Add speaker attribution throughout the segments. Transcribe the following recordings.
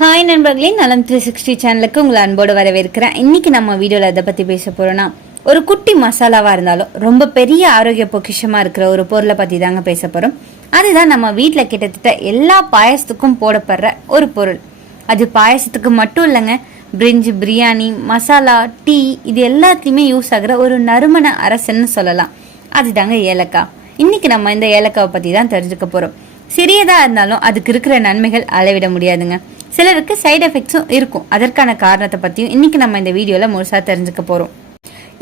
Speaker 1: Hi நண்பர்களே. நலம் three sixty சேனலுக்கு உங்களை அன்போடு வரவேற்கிறேன். இன்றைக்கி நம்ம வீடியோவில் அதை பற்றி பேச போகிறோன்னா ஒரு குட்டி மசாலாவாக இருந்தாலும் ரொம்ப பெரிய ஆரோக்கிய பொக்கிஷமாக இருக்கிற ஒரு பொருளை பற்றி தாங்க பேச போகிறோம் அதுதான் நம்ம வீட்டில் கிட்டத்தட்ட எல்லா பாயசத்துக்கும் போடப்படுற ஒரு பொருள். அது பாயசத்துக்கு மட்டும் இல்லைங்க பிரிஞ்சு பிரியாணி மசாலா டீ இது எல்லாத்தையுமே யூஸ் ஆகிற ஒரு நறுமண அரசன்னு சொல்லலாம். அதுதாங்க ஏலக்காய். இன்றைக்கி நம்ம இந்த ஏலக்காவை பற்றி தான் தெரிஞ்சுக்க போகிறோம் சிறியதாக இருந்தாலும் அதுக்கு இருக்கிற நன்மைகள் அளவிட முடியாதுங்க. சிலருக்கு சைடு எஃபெக்ட்ஸும் இருக்கும். அதற்கான காரணத்தை பற்றியும் இன்னைக்கு நம்ம இந்த வீடியோவில் முழுசாக தெரிஞ்சுக்க போகிறோம்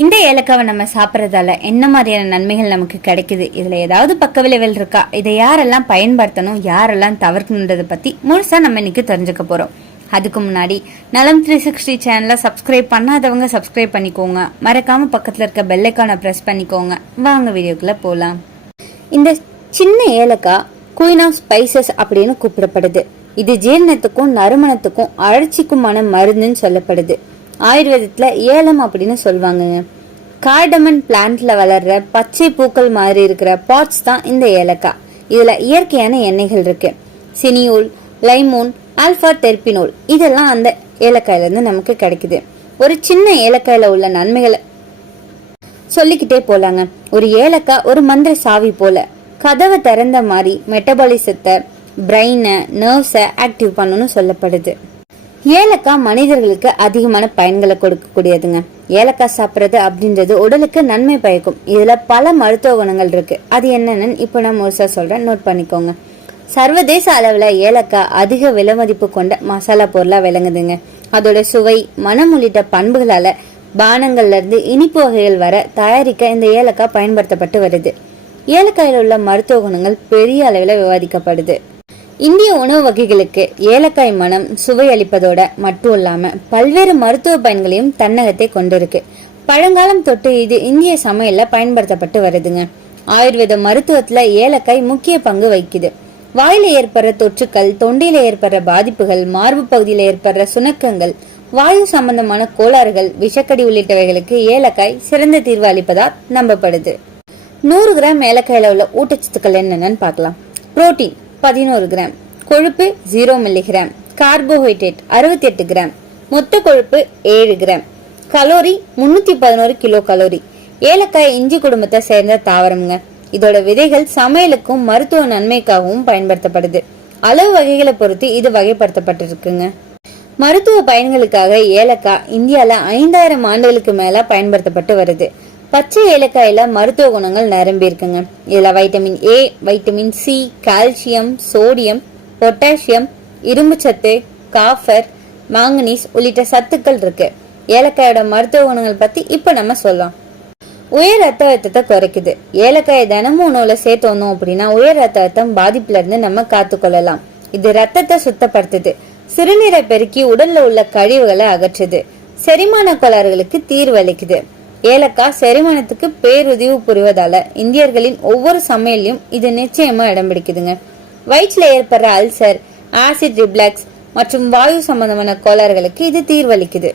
Speaker 1: இந்த ஏலக்காவை நம்ம சாப்பிட்றதால என்ன மாதிரியான நன்மைகள் நமக்கு கிடைக்குது? இதில் ஏதாவது பக்க விளைவுகள் இருக்கா? இதை யாரெல்லாம் பயன்படுத்தணும்? யாரெல்லாம் தவிர்க்கணுன்றதை பற்றி முழுசாக நம்ம இன்றைக்கி தெரிஞ்சுக்க போகிறோம் அதுக்கு முன்னாடி நலம் த்ரீ சிக்ஸ்டி சேனலை சப்ஸ்கிரைப் பண்ணாதவங்க சப்ஸ்கிரைப் பண்ணிக்கோங்க. மறக்காமல் பக்கத்தில் இருக்க பெல்லைக்கானை ப்ரெஸ் பண்ணிக்கோங்க. வாங்க வீடியோக்குள்ளே போகலாம் இந்த சின்ன ஏலக்காய் குயின் ஆஃப் ஸ்பைசஸ் அப்படின்னு கூப்பிடப்படுது. இது ஜீரணத்துக்கும் நறுமணத்துக்கும் அழற்சிக்குமான மருந்துன்னு சொல்லப்படுது. ஆயுர்வேதத்தில் ஏலம் அப்படின்னு சொல்லுவாங்கங்க கார்டமன் பிளான்ட்ல வளர்ற பச்சை பூக்கள் மாதிரி இருக்கிற பாட்ஸ் தான் இந்த ஏலக்காய். இதுல இயற்கையான எண்ணெய்கள் இருக்கு. சினியூல் லைமோன் ஆல்ஃபா தெர்பினோல் இதெல்லாம் அந்த ஏலக்காயிலேருந்து நமக்கு கிடைக்குது. ஒரு சின்ன ஏலக்காயில உள்ள நன்மைகளை சொல்லிக்கிட்டே போலாங்க. ஒரு ஏலக்காய் ஒரு மந்திர சாவி போல. கதவை திறந்த மாதிரி மெட்டபாலிசத்தை பிரெயினை நர்வ்ஸை ஆக்டிவ் பண்ணணும்னு சொல்லப்படுது. ஏலக்காய் மனிதர்களுக்கு அதிகமான பயன்களை கொடுக்கக்கூடியதுங்க. ஏலக்காய் சாப்பிட்றது அப்படின்றது உடலுக்கு நன்மை பயக்கும். இதில் பல மருத்துவ குணங்கள் இருக்குது அது என்னென்னு இப்போ நான் முழுசாக சொல்கிறேன் நோட் பண்ணிக்கோங்க. சர்வதேச அளவில் ஏலக்காய் அதிக விலைமதிப்பு கொண்ட மசாலா பொருளாக விளங்குதுங்க. அதோட சுவை மனம் உள்ளிட்ட பண்புகளால் பானங்கள்லேருந்து இனிப்பு வகைகள் வர தயாரிக்க இந்த ஏலக்காய் பயன்படுத்தப்பட்டு வருது. ஏலக்காயில் உள்ள மருத்துவ குணங்கள் பெரிய அளவில் விவாதிக்கப்படுது. இந்திய உணவு வகைகளுக்கு ஏலக்காய் மனம் சுவை அளிப்பதோட மட்டும் இல்லாமல் பல்வேறு மருத்துவ பயன்களையும் தன்னகத்தை கொண்டிருக்கு. பழங்காலம் தொட்டு இது இந்திய சமையல்ல பயன்படுத்தப்பட்டு வருதுங்க. ஆயுர்வேத மருத்துவத்துல ஏலக்காய் முக்கிய பங்கு வகிக்குது. வாயில ஏற்படுற தொற்றுக்கள் தொண்டையில ஏற்படுற பாதிப்புகள் மார்பு பகுதியில ஏற்படுற சுணக்கங்கள் வாயு சம்பந்தமான கோளாறுகள் விஷக்கடி உள்ளிட்டவைகளுக்கு ஏலக்காய் சிறந்த தீர்வு அளிப்பதா நம்பப்படுது. நூறு கிராம் ஏலக்காயில உள்ள ஊட்டச்சத்துக்கள் என்னென்னு பார்க்கலாம். புரோட்டீன். பதினோரு கிராம். கொழுப்பு ஜீரோ மில்லிகிராம் கார்போஹைட்ரேட் அறுபத்தி எட்டு கிராம். மொத்த கொழுப்பு ஏழு கிராம். கலோரி முன்னூத்தி பதினோரு கிலோ கலோரி ஏலக்காய் இஞ்சி குடும்பத்தை சேர்ந்த தாவரம்ங்க. இதோட விதைகள் சமையலுக்கும் மருத்துவ நன்மைக்காகவும் பயன்படுத்தப்படுது. அளவு வகைகளை பொறுத்து இது வகைப்படுத்தப்பட்டிருக்குங்க. மருத்துவ பயன்களுக்காக ஏலக்காய் இந்தியாவில் ஐந்தாயிரம் ஆண்டுகளுக்கு மேல பயன்படுத்தப்பட்டு வருது. பச்சை ஏலக்காயில் மருத்துவ குணங்கள் நிரம்பி இருக்குங்க. இதில் vitamin A vitamin C calcium sodium potassium இரும்புச்சத்து காஃபர் மாங்கனீஸ் உள்ளிட்ட சத்துக்கள் இருக்கு. ஏலக்காயோட மருத்துவ குணங்கள் பற்றி இப்போ நம்ம சொல்லலாம். உயர் ரத்த அழுத்தத்தை குறைக்குது. ஏலக்காயை தினமும் உணவுல சேர்த்து வந்தோம் அப்படின்னா உயர் ரத்த அழுத்தம் பாதிப்புல இருந்து நம்ம காத்துக்கொள்ளலாம். இது ரத்தத்தை சுத்தப்படுத்துது. சிறுநீரை பெருக்கி உடல்ல உள்ள கழிவுகளை அகற்றுது. செரிமான கோளாறுகளுக்கு தீர்வு அளிக்குது. ஏலக்காய் செரிமானத்துக்கு பேருதவி புரிவதால இந்தியர்களின் ஒவ்வொரு சமையலையும் இது நிச்சயமா இடம் பிடிக்குதுங்க. வயிற்றுல ஏற்படுற அல்சர் ஆசிட் ரிப்ளக்ஸ் மற்றும் வாயு சம்பந்தமான கோளாறுகளுக்கு இது தீர்வளிக்குது.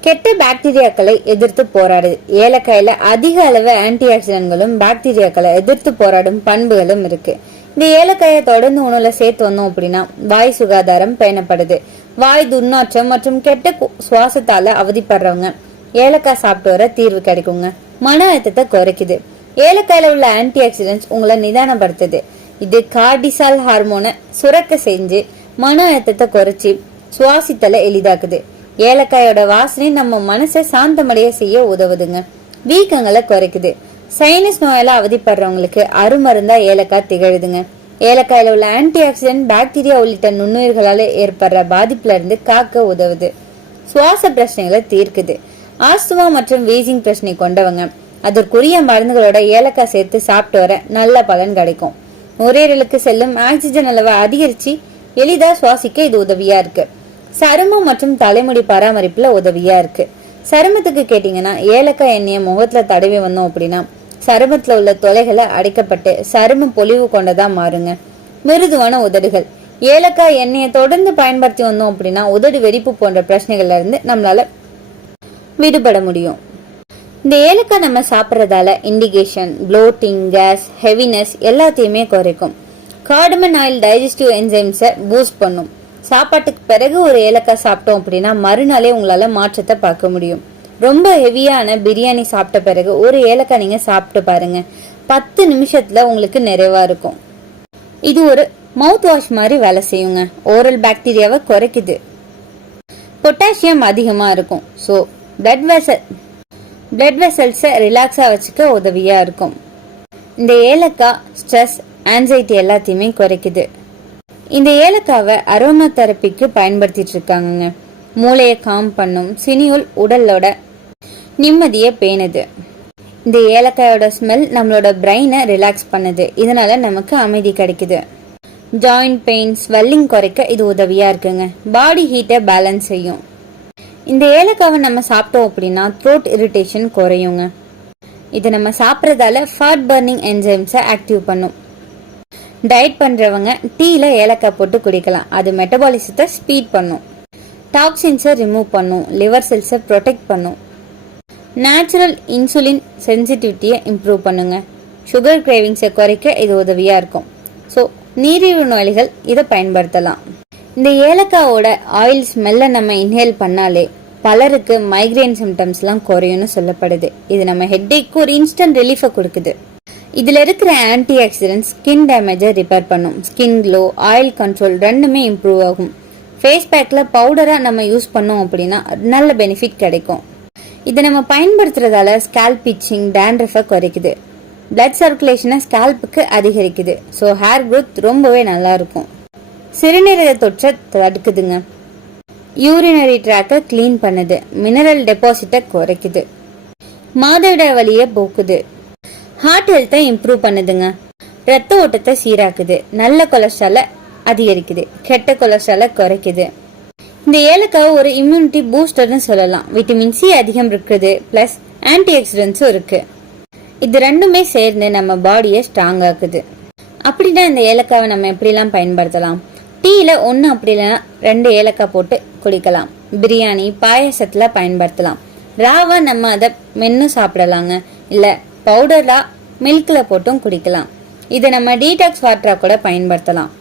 Speaker 1: கெட்ட பாக்டீரியாக்களை எதிர்த்து போராடுது ஏலக்காயில அதிக அளவு ஆன்டி ஆக்சிடென்ட்களும் பாக்டீரியாக்களை எதிர்த்து போராடும் பண்புகளும் இருக்கு. இந்த ஏலக்காயை தொடர்ந்து உணவுல சேர்த்து வந்தோம் அப்படின்னா வாய் சுகாதாரம் பேணப்படுது. வாய் துர்நாற்றம் மற்றும் கெட்ட சுவாசத்தால அவதிப்படுறவங்க ஏலக்காய் சாப்பிட்டு வர தீர்வு கிடைக்குங்க. மன அழுத்தத்தை குறைக்குது. ஏலக்காயில உள்ள ஆன்டி ஆக்சிடென்ட்ஸ் உங்களை நிதானப்படுத்துது. இது கார்டிசால் ஹார்மோனை சுரக்க செஞ்சு மன அழுத்தத்தை குறைச்சி சுவாசித்தலை எளிதாக்குது. ஏலக்காயோட வாசனை நம்ம மனசை சாந்தமடைய செய்ய உதவுதுங்க. வீக்கங்களை குறைக்குது. சைனஸ் நோயால அவதிப்படுறவங்களுக்கு அருமருந்தா ஏலக்காய் திகழுதுங்க. ஏலக்காயில உள்ள ஆன்டி ஆக்சிடென்ட் பாக்டீரியா உள்ளிட்ட நுண்ணுயிர்களால ஏற்படுற பாதிப்புல இருந்து காக்க உதவுது. சுவாச பிரச்சனைகளை தீர்க்குது. ஆஸ்துமா மற்றும் வீசிங் பிரச்சனை கொண்டவங்க. அதற்குரிய மருந்துகளோட ஏலக்காய் சேர்த்து சாப்பிட்டு வர நல்ல பலன் கிடைக்கும். நுரையீரலுக்கு செல்லும் ஆக்சிஜன் அளவை அதிகரிச்சு எளிதா சுவாசிக்க இது உதவியா இருக்கு. சருமம் மற்றும் தலைமுடி பராமரிப்புல உதவியா இருக்கு. சருமத்துக்கு கேட்டீங்கன்னா ஏலக்காய் எண்ணெயை முகத்துல தடவி வந்தோம் அப்படின்னா சருமத்துல உள்ள தொலைகளை அடைக்கப்பட்டு சருமம் பொலிவு கொண்டதா மாறுங்க. மிருதுவான உதடுகள். ஏலக்காய் எண்ணெயை தொடர்ந்து பயன்படுத்தி வந்தோம் அப்படின்னா உதடு வெடிப்பு போன்ற பிரச்சனைகள்ல இருந்து நம்மளால விடுபட முடியும். இந்த ஏலக்காய் நம்ம சாப்பிட்றதால இண்டிகேஷன் ப்ளோட்டிங் கேஸ் ஹெவினஸ் எல்லாத்தையுமே குறைக்கும். கார்டமன் ஆயில் டைஜஸ்டிவ் என்சைம்ஸை பூஸ்ட் பண்ணும். சாப்பாட்டுக்கு பிறகு ஒரு ஏலக்காய் சாப்பிட்டோம் அப்படின்னா மறுநாளே உங்களால் மாற்றத்தை பார்க்க முடியும். ரொம்ப ஹெவியான பிரியாணி சாப்பிட்ட பிறகு ஒரு ஏலக்காய் நீங்கள் சாப்பிட்டு பாருங்க. பத்து நிமிஷத்தில் உங்களுக்கு நிறைவாக இருக்கும். இது ஒரு மவுத் வாஷ் மாதிரி வேலை செய்யுங்க. ஓரல் பாக்டீரியாவை குறைக்குது. பொட்டாசியம் அதிகமாக இருக்கும். ஸோ பிளட் வெசல் பிளட் வெசல்ஸை ரிலாக்ஸாக வச்சுக்க உதவியாக இருக்கும். இந்த ஏலக்காய் ஸ்ட்ரெஸ் ஆன்சைட்டி எல்லாத்தையுமே குறைக்குது. இந்த ஏலக்காவை அரோமா தெரப்பிக்கு பயன்படுத்திட்டு இருக்காங்கங்க. மூளையை காம் பண்ணும் சினியுல் உடலோட நிம்மதியை பேணுது. இந்த ஏலக்காயோட ஸ்மெல் நம்மளோட பிரெயினை ரிலாக்ஸ் பண்ணுது. இதனால நமக்கு அமைதி கிடைக்குது. ஜாயிண்ட் பெயின் ஸ்வெல்லிங் குறைக்க இது உதவியாக இருக்குங்க. பாடி ஹீட்டை பேலன்ஸ் செய்யும். இந்த ஏலக்காவை நம்ம சாப்பிட்டோம் அப்படின்னா த்ரோட் இரிட்டேஷன் குறையுங்க. இது நம்ம சாப்பிட்றதால ஃபேட் பர்னிங் என்சைம்ஸை ஆக்டிவ் பண்ணும். டயட் பண்ணுறவங்க டீயில் ஏலக்காய் போட்டு குடிக்கலாம். அது மெட்டபாலிசத்தை ஸ்பீட் பண்ணும். டாக்ஸின்ஸை ரிமூவ் பண்ணும். லிவர் செல்ஸை ப்ரொடெக்ட் பண்ணும். நேச்சுரல் இன்சுலின் சென்சிட்டிவிட்டியை இம்ப்ரூவ் பண்ணுங்க. சுகர் கிரேவிங்ஸை குறைக்க இது உதவியாக இருக்கும். ஸோ நீரிழிவு நோயாளிகள் இதை பயன்படுத்தலாம். இந்த ஏலக்காவோட ஆயில் ஸ்மெல்லை நம்ம இன்ஹேல் பண்ணாலே பலருக்கு மைக்ரைன் சிம்டம்ஸ்லாம் குறையும்னு சொல்லப்படுது. இது நம்ம ஹெட்டேக்கு ஒரு இன்ஸ்டன்ட் ரிலீஃபை கொடுக்குது. இதில் இருக்கிற ஆன்டி ஆக்சிடென்ட் ஸ்கின் டேமேஜை ரிப்பேர் பண்ணும். ஸ்கின் க்ளோ ஆயில் கண்ட்ரோல் ரெண்டுமே இம்ப்ரூவ் ஆகும். ஃபேஸ் பேக்கில் பவுடராக நம்ம யூஸ் பண்ணோம் அப்படின்னா நல்ல பெனிஃபிட் கிடைக்கும். இதை நம்ம பயன்படுத்துறதால ஸ்கேல்ப் பிச்சிங் டேண்ட்ரஃபை குறைக்குது. பிளட் சர்க்குலேஷனை ஸ்கேல்புக்கு அதிகரிக்குது. ஸோ ஹேர் க்ரோத் ரொம்பவே நல்லாயிருக்கும் சிறுநீரக தொற்றை தடுக்குதுங்க. யூரினரி ட்ராக்கை க்ளீன் பண்ணுது. மினரல் டெபாசிட்டை குறைக்குது. மாதவிட வழியை போக்குது. ஹார்ட் ஹெல்த்தை இம்ப்ரூவ் பண்ணுதுங்க. ரத்த ஓட்டத்தை சீராக்குது. நல்ல கொலஸ்ட்ராலை அதிகரிக்குது. கெட்ட கொலஸ்ட்ராலை குறைக்குது. இந்த ஏலக்காய் ஒரு இம்யூனிட்டி பூஸ்டர்னு சொல்லலாம். விட்டமின் சி அதிகம் இருக்குது. ப்ளஸ் ஆன்டி ஆக்சிடென்ட்ஸும் இருக்கு. இது ரெண்டுமே சேர்ந்து நம்ம பாடியை ஸ்ட்ராங் ஆக்குது. அப்படின்னா இந்த ஏலக்காவை நம்ம எப்படிலாம் பயன்படுத்தலாம்? டீயில் ஒன்று அப்படி இல்லைன்னா ரெண்டு ஏலக்காய் போட்டு குடிக்கலாம் பிரியாணி பாயசத்தில் பயன்படுத்தலாம். ராவை நம்ம அதை மென்று சாப்பிடலாங்க. இல்லை பவுடராக மில்கில் போட்டும் குடிக்கலாம். இதை நம்ம டீடாக்ஸ் வாட்டராக கூட பயன்படுத்தலாம்.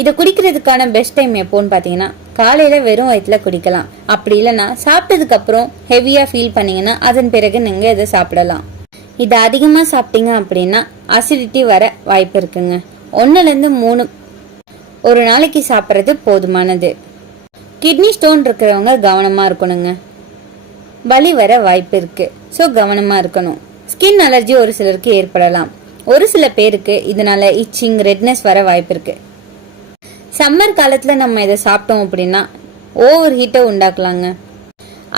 Speaker 1: இதை குடிக்கிறதுக்கான பெஸ்ட் டைம் எப்போன்னு பார்த்தீங்கன்னா காலையில் வெறும் வயிற்றுல குடிக்கலாம். அப்படி இல்லைன்னா சாப்பிட்டதுக்கு அப்புறம் ஹெவியாக ஃபீல் பண்ணீங்கன்னா அதன் பிறகு நீங்கள் இதை சாப்பிடலாம். இதை அதிகமாக சாப்பிட்டீங்க அப்படின்னா அசிடிட்டி வர வாய்ப்பு இருக்குங்க. ஒன்றுலேருந்து மூணு ஒரு நாளைக்கு சாப்பிட்றது போதுமானது. கிட்னி ஸ்டோன் இருக்கிறவங்க கவனமாக இருக்கணுங்க. வலி வர வாய்ப்பு இருக்கு. ஸோ கவனமாக இருக்கணும். ஸ்கின் அலர்ஜி ஒரு சிலருக்கு ஏற்படலாம். ஒரு சில பேருக்கு இதனால இச்சிங் ரெட்னஸ் வர வாய்ப்பு இருக்கு. சம்மர் காலத்தில் நம்ம இதை சாப்பிட்டோம் அப்படின்னா ஓவர் ஹீட்டை உண்டாக்கலாங்க.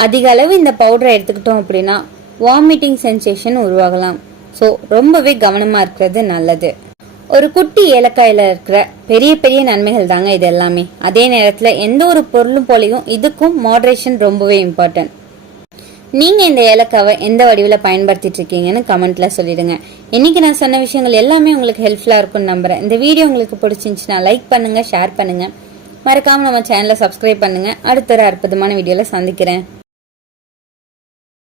Speaker 1: அதிக அளவு இந்த பவுடரை எடுத்துக்கிட்டோம் அப்படின்னா வாமிட்டிங் சென்சேஷன் உருவாகலாம். ஸோ ரொம்பவே கவனமாக இருக்கிறது நல்லது. ஒரு குட்டி ஏலக்காயில் இருக்கிற பெரிய பெரிய நன்மைகள் தாங்க இது எல்லாமே. அதே நேரத்தில் எந்த ஒரு பொருளும் போலையும் இதுக்கும் மாடரேஷன் ரொம்பவே இம்பார்ட்டன்ட் நீங்கள் இந்த ஏலக்காவை எந்த வடிவில் பயன்படுத்திட்டு இருக்கீங்கன்னு கமெண்ட்டில் சொல்லிடுங்க. இன்னைக்கு நான் சொன்ன விஷயங்கள் எல்லாமே உங்களுக்கு ஹெல்ப்ஃபுல்லாக இருக்கும்னு நம்புறேன். இந்த வீடியோ உங்களுக்கு பிடிச்சிருந்துச்சுன்னா லைக் பண்ணுங்கள் ஷேர் பண்ணுங்கள் மறக்காமல் நம்ம சேனலை சப்ஸ்கிரைப் பண்ணுங்கள் அடுத்த ஒரு அற்புதமான வீடியோவில் சந்திக்கிறேன்.